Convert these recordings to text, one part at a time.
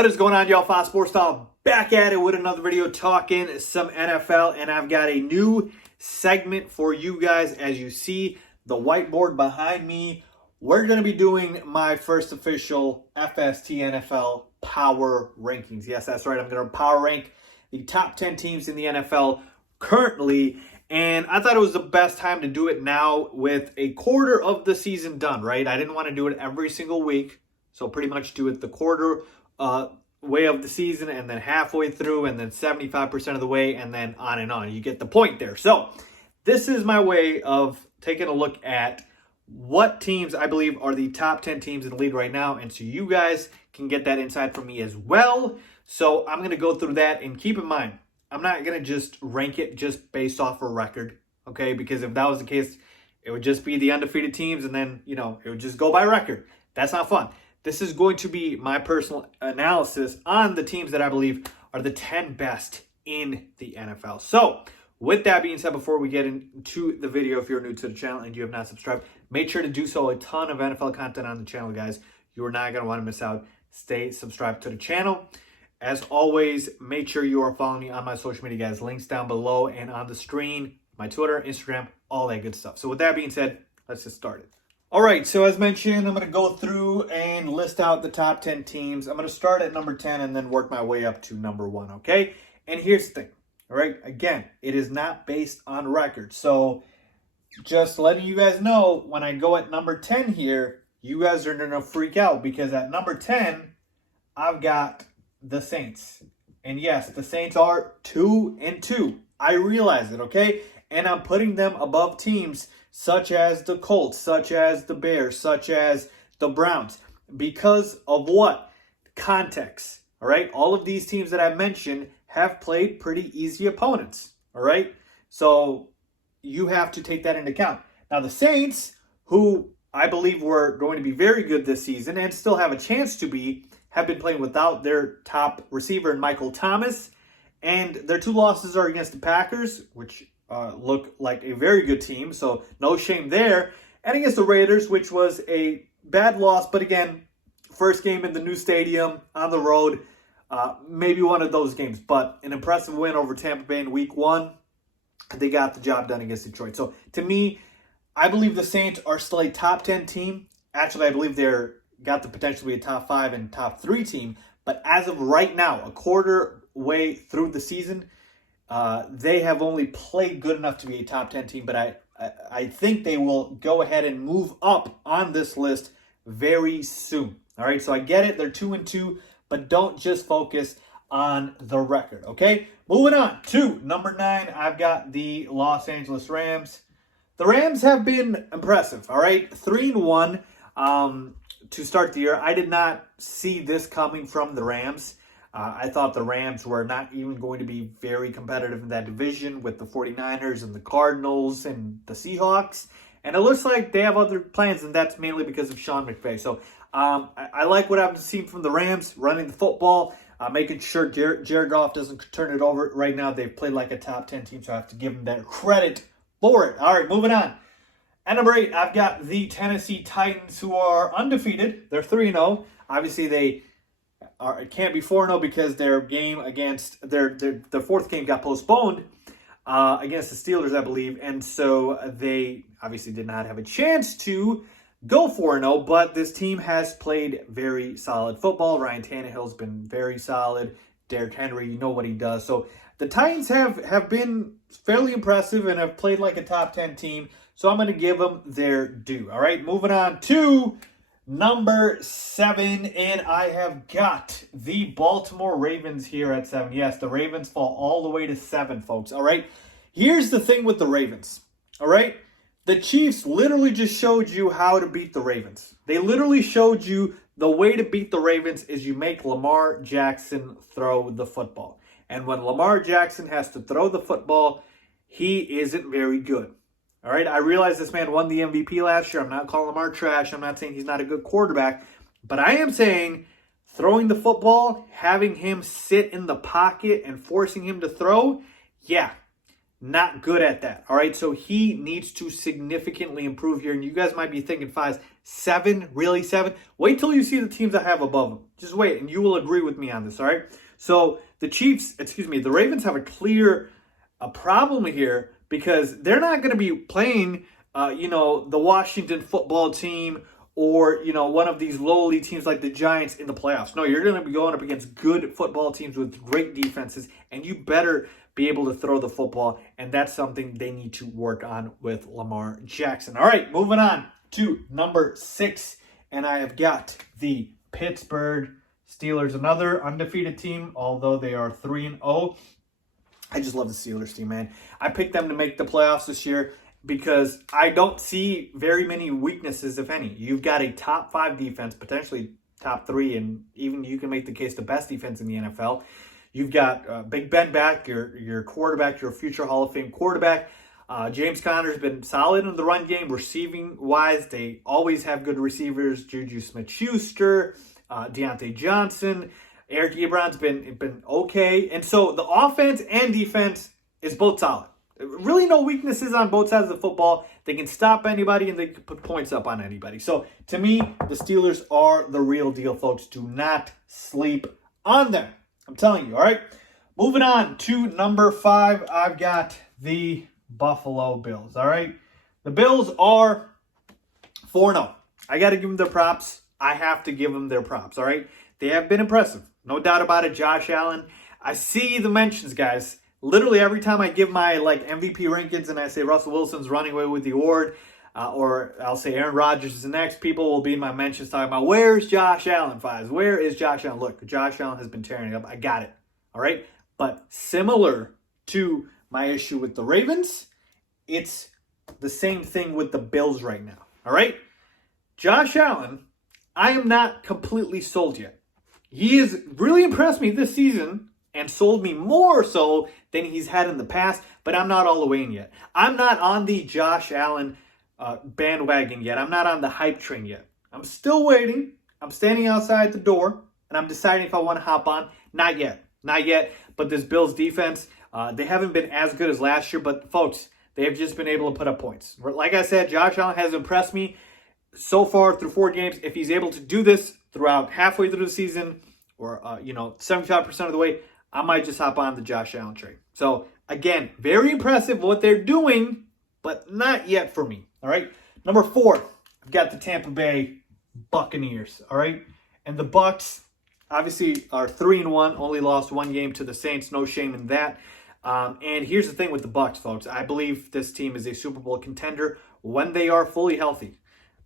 What is going on, y'all? Faiz Sports Style back at it with another video talking some NFL, and I've got a new segment for you guys. As you see the whiteboard behind me, we're going to be doing my first official FST NFL power rankings. Yes, that's right. I'm going to power rank the top 10 teams in the NFL currently, and I thought it was the best time to do it now with a quarter of the season done, right? I didn't want to do it every single week, so pretty much do it the quarter way of the season, and then halfway through, and then 75% of the way, and then on and on. You get the point there. So this is my way of taking a look at what teams I believe are the top 10 teams in the league right now, and so you guys can get that insight from me as well. So I'm going to go through that, and keep in mind, I'm not going to just rank it just based off a record, okay? Because if that was the case, it would just be the undefeated teams, and then, you know, it would just go by record. That's not fun. This is going to be my personal analysis on the teams that I believe are the 10 best in the NFL. So, with that being said, before we get into the video, if you're new to the channel and you have not subscribed, make sure to do so. A ton of NFL content on the channel, guys. You are not going to want to miss out. Stay subscribed to the channel. As always, make sure you are following me on my social media, guys. Links down below and on the screen. My Twitter, Instagram, all that good stuff. So, with that being said, let's get started. All right, so as mentioned, I'm going to go through and list out the top 10 teams. I'm going to start at number 10 and then work my way up to number 1, okay? And here's the thing, all right? Again, it is not based on record. So just letting you guys know, when I go at number 10 here, you guys are going to freak out because at number 10, I've got the Saints. And yes, the Saints are 2-2. I realize it, okay? And I'm putting them above teams such as the Colts, such as the Bears, such as the Browns. Because of what? Context. All right? All of these teams that I mentioned have played pretty easy opponents. All right? So you have to take that into account. Now the Saints, who I believe were going to be very good this season and still have a chance to be, have been playing without their top receiver, Michael Thomas. And their two losses are against the Packers, which look like a very good team, so no shame there. And against the Raiders, which was a bad loss, but again, first game in the new stadium, on the road, maybe one of those games. But an impressive win over Tampa Bay in Week 1. They got the job done against Detroit. So to me, I believe the Saints are still a top 10 team. Actually, I believe they're got the potential to be a top 5 and top 3 team. But as of right now, a quarter way through the season, they have only played good enough to be a top 10 team, but I think they will go ahead and move up on this list very soon. All right, so I get it. They're 2-2, but don't just focus on the record, okay? Moving on to number 9, I've got the Los Angeles Rams. The Rams have been impressive, all right? 3-1 to start the year. I did not see this coming from the Rams. I thought the Rams were not even going to be very competitive in that division with the 49ers and the Cardinals and the Seahawks. And it looks like they have other plans, and that's mainly because of Sean McVay. So I like what I've seen from the Rams, running the football, making sure Jared Goff doesn't turn it over. Right now, they've played like a top 10 team, so I have to give them that credit for it. All right, moving on. At number 8, I've got the Tennessee Titans, who are undefeated. They're 3-0. Obviously, they it can't be 4-0 because their game against their fourth game got postponed against the Steelers, I believe, and so they obviously did not have a chance to go 4-0. But this team has played very solid football. Ryan Tannehill's been very solid. Derrick Henry, you know what he does. So the Titans have been fairly impressive and have played like a top 10 team. So I'm going to give them their due. All right, moving on to number 7, and I have got the Baltimore Ravens here at 7. Yes, the Ravens fall all the way to 7, folks. All right, here's the thing with the Ravens. All right, the Chiefs literally just showed you how to beat the Ravens. They literally showed you the way to beat the Ravens is you make Lamar Jackson throw the football. And when Lamar Jackson has to throw the football, he isn't very good. All right, I realize this man won the MVP last year. I'm not calling Lamar trash. I'm not saying he's not a good quarterback. But I am saying throwing the football, having him sit in the pocket and forcing him to throw, yeah, not good at that. All right, so he needs to significantly improve here. And you guys might be thinking, Faiz, 7? Really, 7? Wait till you see the teams I have above him. Just wait, and you will agree with me on this, all right? So the Ravens have a problem here because they're not going to be playing, the Washington football team or, one of these lowly teams like the Giants in the playoffs. No, you're going to be going up against good football teams with great defenses, and you better be able to throw the football, and that's something they need to work on with Lamar Jackson. All right, moving on to number 6, and I have got the Pittsburgh Steelers, another undefeated team, although they are 3-0. I just love the Steelers team, man. I picked them to make the playoffs this year because I don't see very many weaknesses, if any. You've got a top 5 defense, potentially top 3, and even you can make the case the best defense in the NFL. You've got Big Ben back, your quarterback, your future Hall of Fame quarterback. James Conner's been solid in the run game, receiving-wise. They always have good receivers. Juju Smith-Schuster, Deontay Johnson. Eric Ebron's been okay. And so the offense and defense is both solid. Really no weaknesses on both sides of the football. They can stop anybody and they can put points up on anybody. So to me, the Steelers are the real deal, folks. Do not sleep on them. I'm telling you, all right? Moving on to number 5, I've got the Buffalo Bills, all right? The Bills are 4-0. I got to give them their props. I have to give them their props, all right? They have been impressive. No doubt about it. Josh Allen. I see the mentions, guys. Literally every time I give my MVP rankings and I say Russell Wilson's running away with the award, or I'll say Aaron Rodgers is the next, people will be in my mentions talking about, where's Josh Allen, Faiz? Where is Josh Allen? Look, Josh Allen has been tearing it up. I got it. All right? But similar to my issue with the Ravens, it's the same thing with the Bills right now. All right? Josh Allen, I am not completely sold yet. He has really impressed me this season and sold me more so than he's had in the past, but I'm not all the way in yet. I'm not on the Josh Allen bandwagon yet. I'm not on the hype train yet. I'm still waiting. I'm standing outside the door, and I'm deciding if I want to hop on. Not yet. Not yet. But this Bills defense, they haven't been as good as last year, but folks, they have just been able to put up points. Like I said, Josh Allen has impressed me so far through 4 games. If he's able to do this throughout halfway through the season or, 75% of the way, I might just hop on the Josh Allen train. So, again, very impressive what they're doing, but not yet for me. All right. Number 4, I've got the Tampa Bay Buccaneers. All right. And the Bucs obviously are 3-1, only lost 1 game to the Saints. No shame in that. And here's the thing with the Bucs, folks. I believe this team is a Super Bowl contender when they are fully healthy.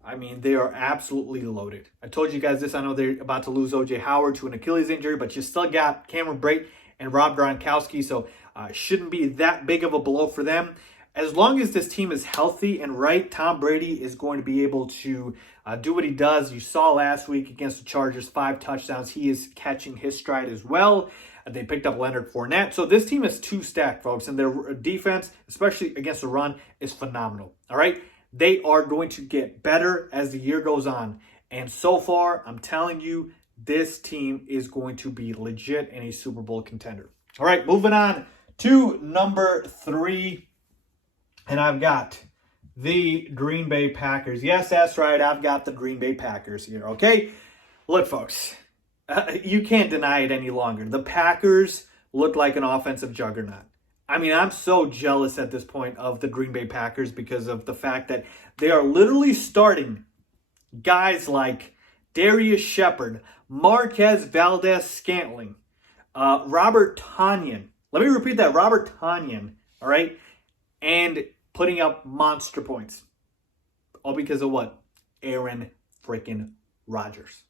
I mean, they are absolutely loaded. I told you guys this. I know they're about to lose O.J. Howard to an Achilles injury, but you still got Cameron Brate and Rob Gronkowski, so shouldn't be that big of a blow for them. As long as this team is healthy and right, Tom Brady is going to be able to do what he does. You saw last week against the Chargers, 5 touchdowns. He is catching his stride as well. They picked up Leonard Fournette. So this team is 2 stacked, folks, and their defense, especially against the run, is phenomenal. All right? They are going to get better as the year goes on. And so far, I'm telling you, this team is going to be legit and a Super Bowl contender. All right, moving on to number 3. And I've got the Green Bay Packers. Yes, that's right. I've got the Green Bay Packers here, okay? Look, folks, you can't deny it any longer. The Packers look like an offensive juggernaut. I mean, I'm so jealous at this point of the Green Bay Packers because of the fact that they are literally starting guys like Darius Shepard, Marquez Valdez-Scantling, Robert Tonyan. Let me repeat that, Robert Tonyan, all right? And putting up monster points. All because of what? Aaron freaking Rodgers.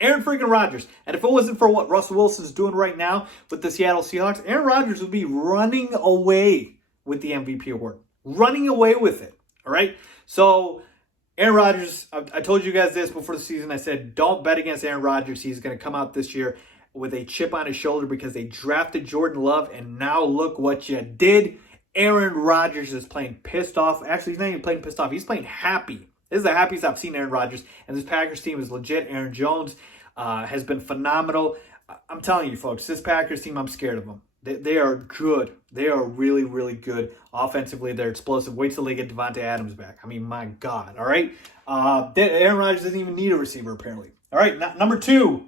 Aaron freaking Rodgers. And if it wasn't for what Russell Wilson's doing right now with the Seattle Seahawks, Aaron Rodgers would be running away with the MVP award. Running away with it. All right? So, Aaron Rodgers, I told you guys this before the season. I said, don't bet against Aaron Rodgers. He's going to come out this year with a chip on his shoulder because they drafted Jordan Love, and now look what you did. Aaron Rodgers is playing pissed off. Actually, he's not even playing pissed off. He's playing happy. This is the happiest I've seen Aaron Rodgers. And this Packers team is legit. Aaron Jones has been phenomenal. I'm telling you, folks, this Packers team, I'm scared of them. They are good. They are really, really good offensively. They're explosive. Wait till they get Devontae Adams back. I mean, my God. All right. Aaron Rodgers doesn't even need a receiver, apparently. All right. Number 2,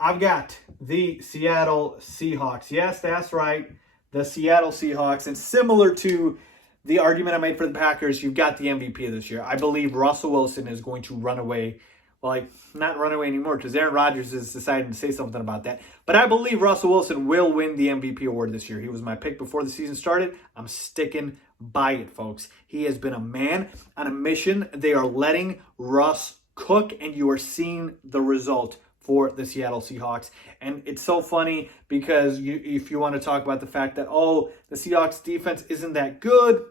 I've got the Seattle Seahawks. Yes, that's right. The Seattle Seahawks. And similar to the argument I made for the Packers, you've got the MVP of this year. I believe Russell Wilson is going to run away. Well, like, not run away anymore because Aaron Rodgers is deciding to say something about that. But I believe Russell Wilson will win the MVP award this year. He was my pick before the season started. I'm sticking by it, folks. He has been a man on a mission. They are letting Russ cook, and you are seeing the result for the Seattle Seahawks. And it's so funny because if you want to talk about the fact that, the Seahawks defense isn't that good,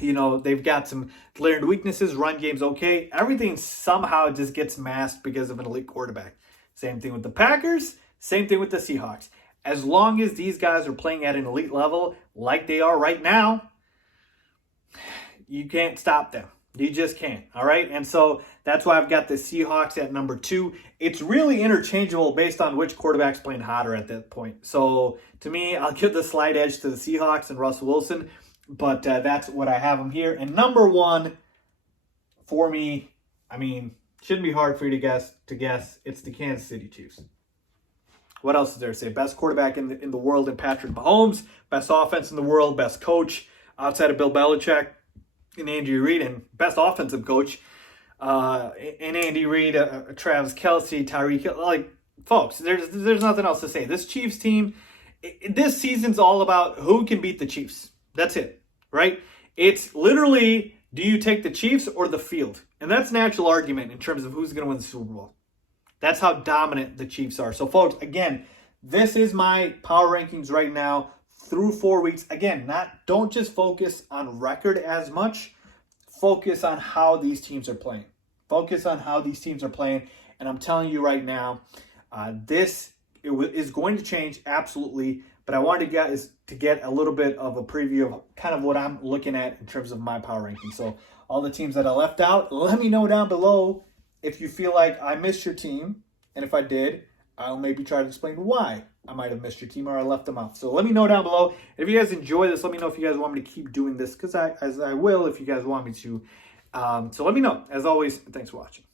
you know, they've got some glaring weaknesses. Run game's okay. Everything somehow just gets masked because of an elite quarterback. Same thing with the Packers. Same thing with the Seahawks. As long as these guys are playing at an elite level like they are right now, you can't stop them. You just can't. All right. And so that's why I've got the Seahawks at number 2. It's really interchangeable based on which quarterback's playing hotter at that point. So to me, I'll give the slight edge to the Seahawks and Russell Wilson. But that's what I have them here. And number 1 for me, I mean, shouldn't be hard for you to guess. It's the Kansas City Chiefs. What else is there to say? Best quarterback in the world in Patrick Mahomes. Best offense in the world. Best coach outside of Bill Belichick and Andy Reid. And best offensive coach in Andy Reid, Travis Kelce, Tyreek Hill. Like, folks, there's nothing else to say. This Chiefs team, this season's all about who can beat the Chiefs. That's it, right? It's literally, do you take the Chiefs or the field? And that's a natural argument in terms of who's going to win the Super Bowl. That's how dominant the Chiefs are. So, folks, again, this is my power rankings right now through 4 weeks. Again, don't just focus on record as much. Focus on how these teams are playing. Focus on how these teams are playing. And I'm telling you right now, this is going to change, absolutely. But I wanted you guys to get a little bit of a preview of kind of what I'm looking at in terms of my power ranking. So all the teams that I left out, let me know down below if you feel like I missed your team. And if I did, I'll maybe try to explain why I might have missed your team or I left them out. So let me know down below. If you guys enjoy this, let me know if you guys want me to keep doing this, because I will if you guys want me to. So let me know. As always, thanks for watching.